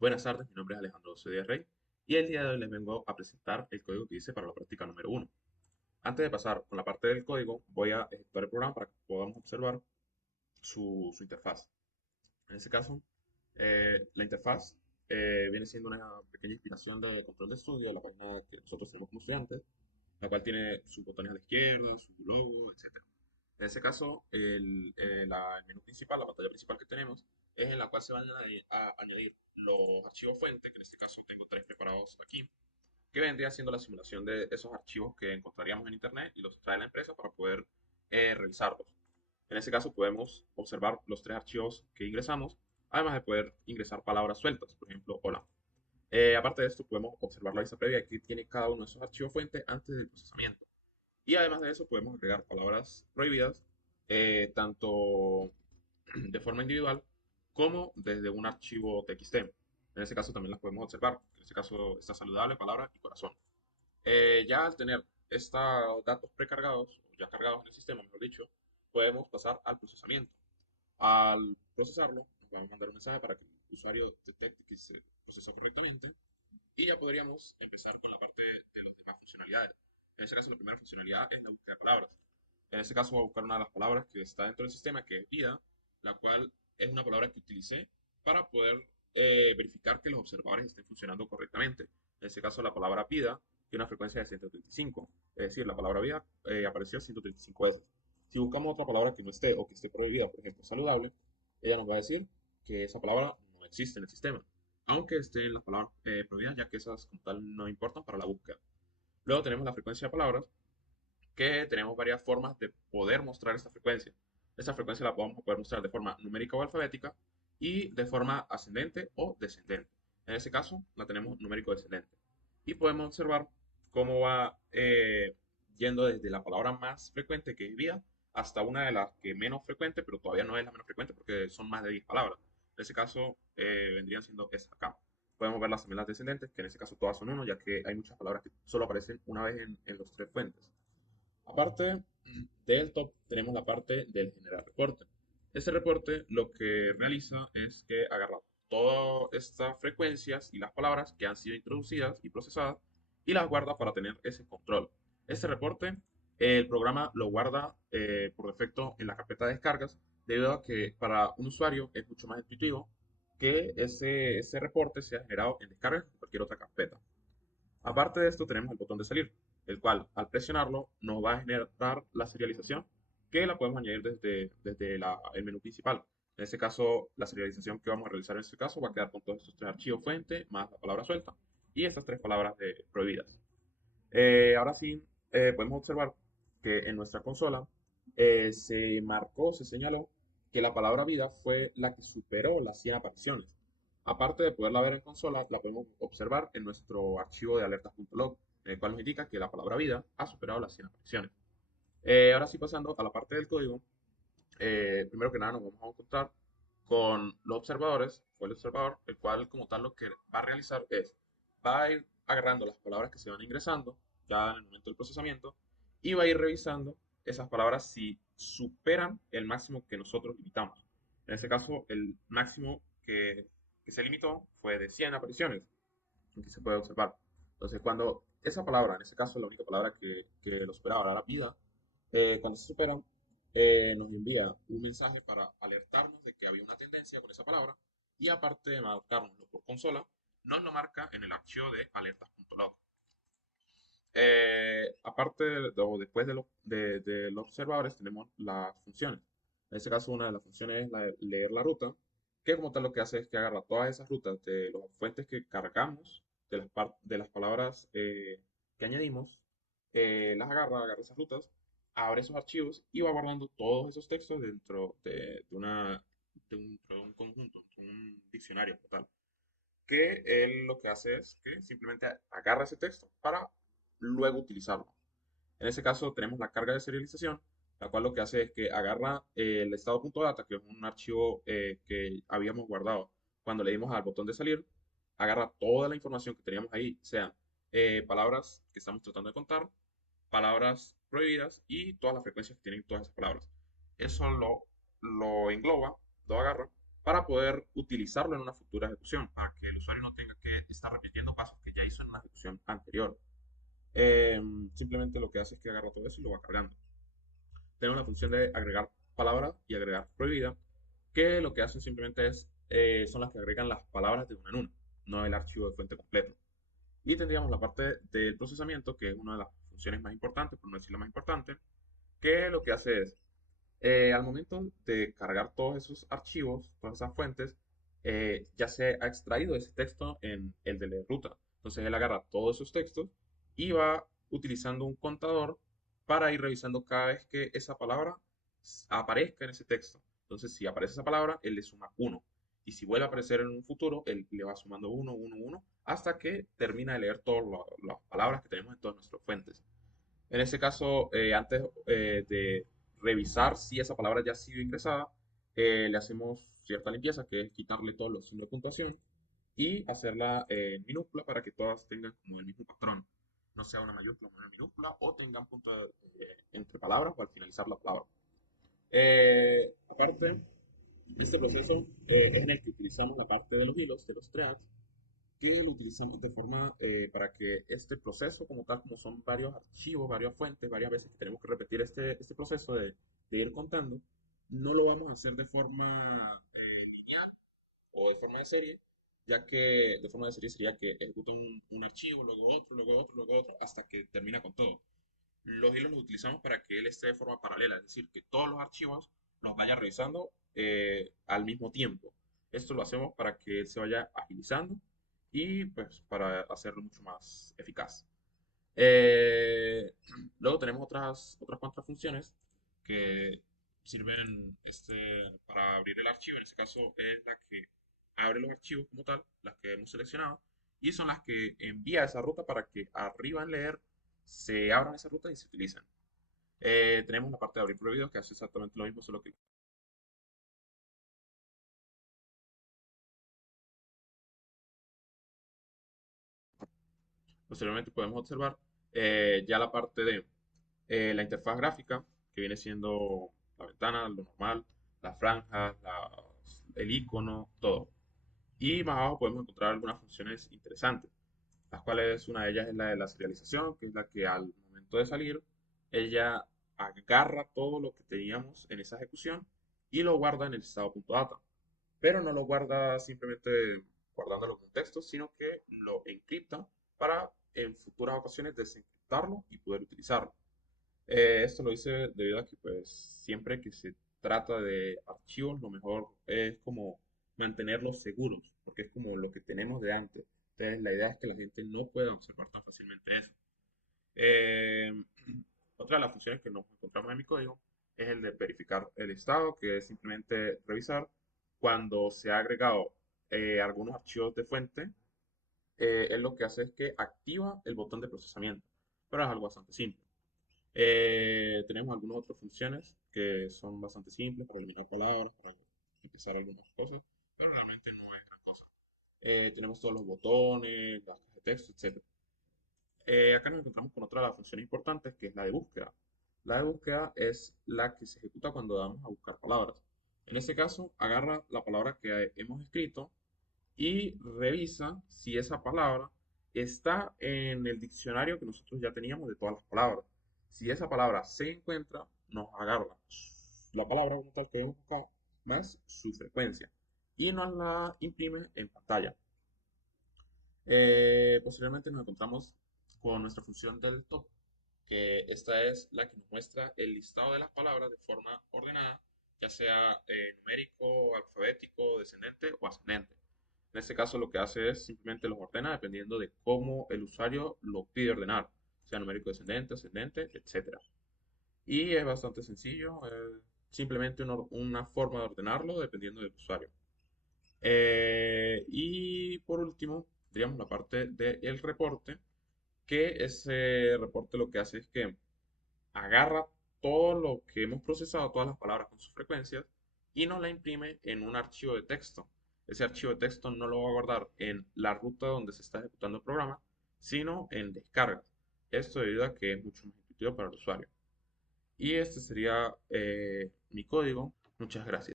Buenas tardes, mi nombre es Alejandro Cedía Rey y el día de hoy les vengo a presentar el código que hice para la práctica número uno. Antes de pasar con la parte del código, voy a ejecutar el programa para que podamos observar su interfaz. En este caso, la interfaz viene siendo una pequeña inspiración de control de estudio de la página que nosotros tenemos como estudiantes, la cual tiene sus botones a la izquierda, su logo, etc. En este caso, el menú principal, la pantalla principal que tenemos, es en la cual se van a añadir los archivos fuente, que en este caso tengo tres preparados aquí, que vendría siendo la simulación de esos archivos que encontraríamos en Internet y los trae la empresa para poder revisarlos. En este caso podemos observar los tres archivos que ingresamos, además de poder ingresar palabras sueltas, por ejemplo, hola. Aparte de esto, podemos observar la vista previa que tiene cada uno de esos archivos fuente antes del procesamiento. Y además de eso, podemos agregar palabras prohibidas, tanto de forma individual como desde un archivo TXT. En este caso también las podemos observar. En este caso está saludable, palabra y corazón. Ya al tener estos datos precargados, o ya cargados en el sistema, mejor dicho, podemos pasar al procesamiento. Al procesarlo, nos va a mandar un mensaje para que el usuario detecte que se procesó correctamente y ya podríamos empezar con la parte de las demás funcionalidades. En este caso, la primera funcionalidad es la búsqueda de palabras. En este caso, voy a buscar una de las palabras que está dentro del sistema, que es vida, la cual es una palabra que utilicé para poder verificar que los observadores estén funcionando correctamente. En este caso, la palabra vida tiene una frecuencia de 135, es decir, la palabra vida apareció 135 veces. Si buscamos otra palabra que no esté o que esté prohibida, por ejemplo, saludable, ella nos va a decir que esa palabra no existe en el sistema, aunque estén las palabras prohibidas, ya que esas como tal no importan para la búsqueda. Luego tenemos la frecuencia de palabras, que tenemos varias formas de poder mostrar esta frecuencia. Esta frecuencia la podemos poder mostrar de forma numérica o alfabética y de forma ascendente o descendente. En este caso, la tenemos numérico descendente. Y podemos observar cómo va yendo desde la palabra más frecuente, que es vida, hasta una de las que menos frecuente, pero todavía no es la menos frecuente porque son más de 10 palabras. En este caso, vendrían siendo esta acá. Podemos ver las gemelas descendentes, que en este caso todas son uno, ya que hay muchas palabras que solo aparecen una vez en los tres fuentes. Aparte del top, tenemos la parte del generar reporte. Este reporte lo que realiza es que agarra todas estas frecuencias y las palabras que han sido introducidas y procesadas y las guarda para tener ese control. Este reporte, el programa lo guarda por defecto en la carpeta de descargas, debido a que para un usuario es mucho más intuitivo que ese reporte sea generado en descargas que en cualquier otra carpeta. Aparte de esto, tenemos el botón de salir, el cual al presionarlo nos va a generar la serialización que la podemos añadir desde el menú principal. En este caso, la serialización que vamos a realizar en este caso va a quedar con todos estos tres archivos fuente más la palabra suelta y estas tres palabras prohibidas. Ahora sí, podemos observar que en nuestra consola se marcó, se señaló que la palabra vida fue la que superó las 100 apariciones. Aparte de poderla ver en consola, la podemos observar en nuestro archivo de alertas.log, en el cual nos indica que la palabra vida ha superado las 100 apariciones. Ahora sí, pasando a la parte del código, primero que nada nos vamos a encontrar con los observadores, o el observador, el cual como tal lo que va a realizar es, va a ir agarrando las palabras que se van ingresando ya en el momento del procesamiento y va a ir revisando esas palabras si superan el máximo que nosotros limitamos. En este caso, el máximo que se limitó fue de 100 apariciones, que se puede observar. Entonces, cuando esa palabra, en este caso la única palabra que lo superaba era la vida, cuando se superan, nos envía un mensaje para alertarnos de que había una tendencia con esa palabra y aparte de marcárnoslo por consola, nos lo marca en el archivo de alertas.log. Aparte o después de los observadores tenemos las funciones. En este caso una de las funciones es la de leer la ruta, que como tal lo que hace es que agarra todas esas rutas de las fuentes que cargamos, de las palabras que añadimos, las agarra esas rutas, abre esos archivos y va guardando todos esos textos dentro de un conjunto, de un diccionario total, que él lo que hace es que simplemente agarra ese texto para luego utilizarlo. En ese caso tenemos la carga de serialización, la cual lo que hace es que agarra el estado.data, que es un archivo que habíamos guardado cuando le dimos al botón de salir, agarra toda la información que teníamos ahí, sean palabras que estamos tratando de contar, palabras prohibidas y todas las frecuencias que tienen todas esas palabras. Eso lo engloba, lo agarra para poder utilizarlo en una futura ejecución, para que el usuario no tenga que estar repitiendo pasos que ya hizo en una ejecución anterior. Simplemente lo que hace es que agarra todo eso y lo va cargando. Tenemos la función de agregar palabras y agregar prohibida, que lo que hacen simplemente son las que agregan las palabras de una en una, no el archivo de fuente completo. Y tendríamos la parte del procesamiento, que es una de las funciones más importantes, por no decir la más importante, que lo que hace es, al momento de cargar todos esos archivos, todas esas fuentes, ya se ha extraído ese texto en el de la ruta. Entonces él agarra todos esos textos y va utilizando un contador para ir revisando cada vez que esa palabra aparezca en ese texto. Entonces, si aparece esa palabra, él le suma uno. Y si vuelve a aparecer en un futuro, él le va sumando uno, uno, uno, hasta que termina de leer todas las palabras que tenemos en todas nuestras fuentes. En ese caso, antes de revisar si esa palabra ya ha sido ingresada, le hacemos cierta limpieza, que es quitarle todos los signos de puntuación y hacerla en minúscula para que todas tengan como el mismo patrón. No sea una mayúscula o una minúscula, o tengan punto entre palabras o al finalizar la palabra. Aparte, este proceso es en el que utilizamos la parte de los hilos, de los threads, que lo utilizamos de forma para que este proceso como tal, como son varios archivos, varias fuentes, varias veces que tenemos que repetir este proceso de ir contando, no lo vamos a hacer de forma lineal o de forma de serie, ya que de forma de serie sería que ejecuta un archivo, luego otro, luego otro, luego otro, hasta que termina con todo. Los hilos los utilizamos para que él esté de forma paralela, es decir, que todos los archivos los vaya revisando al mismo tiempo. Esto lo hacemos para que él se vaya agilizando y pues para hacerlo mucho más eficaz. Eh, Luego tenemos otras cuantas funciones que sirven para abrir el archivo. En este caso es la que abre los archivos como tal, las que hemos seleccionado, y son las que envía esa ruta para que arriba en leer se abran esa ruta y se utilicen. Tenemos la parte de abrir prohibidos que hace exactamente lo mismo, solo que posteriormente podemos observar ya la parte de la interfaz gráfica, que viene siendo la ventana, lo normal, las franjas, el icono, todo. Y más abajo podemos encontrar algunas funciones interesantes, las cuales una de ellas es la de la serialización, que es la que al momento de salir, ella agarra todo lo que teníamos en esa ejecución y lo guarda en el estado.data. Pero no lo guarda simplemente guardándolo como texto, sino que lo encripta para en futuras ocasiones desencriptarlo y poder utilizarlo. Esto lo hice debido a que pues siempre que se trata de archivos, lo mejor es como mantenerlos seguros, porque es como lo que tenemos de antes. Entonces la idea es que la gente no pueda observar tan fácilmente eso. Eh, Otra de las funciones que nos encontramos en mi código es el de verificar el estado, que es simplemente revisar cuando se ha agregado algunos archivos de fuente. Él lo que hace es que activa el botón de procesamiento, pero es algo bastante simple. Tenemos algunas otras funciones que son bastante simples para eliminar palabras, para empezar algunas cosas, pero realmente no es gran cosa. Tenemos todos los botones, las cajas de texto, etc. Acá nos encontramos con otra de las funciones importantes, que es la de búsqueda. La de búsqueda es la que se ejecuta cuando vamos a buscar palabras. En este caso, agarra la palabra que hemos escrito y revisa si esa palabra está en el diccionario que nosotros ya teníamos de todas las palabras. Si esa palabra se encuentra, nos agarra la palabra como tal que vemos acá, más su frecuencia, y nos la imprime en pantalla. Posteriormente nos encontramos con nuestra función del top, que esta es la que nos muestra el listado de las palabras de forma ordenada, ya sea numérico, alfabético, descendente o ascendente. En este caso lo que hace es simplemente los ordena dependiendo de cómo el usuario lo pide ordenar, sea numérico descendente, ascendente, etcétera. Y es bastante sencillo, simplemente una forma de ordenarlo dependiendo del usuario. Y por último, digamos la parte del reporte, que ese reporte lo que hace es que agarra todo lo que hemos procesado, todas las palabras con sus frecuencias, y nos la imprime en un archivo de texto. Ese archivo de texto no lo va a guardar en la ruta donde se está ejecutando el programa, sino en descargas. Esto debido a que es mucho más intuitivo para el usuario. Y este sería mi código. Muchas gracias.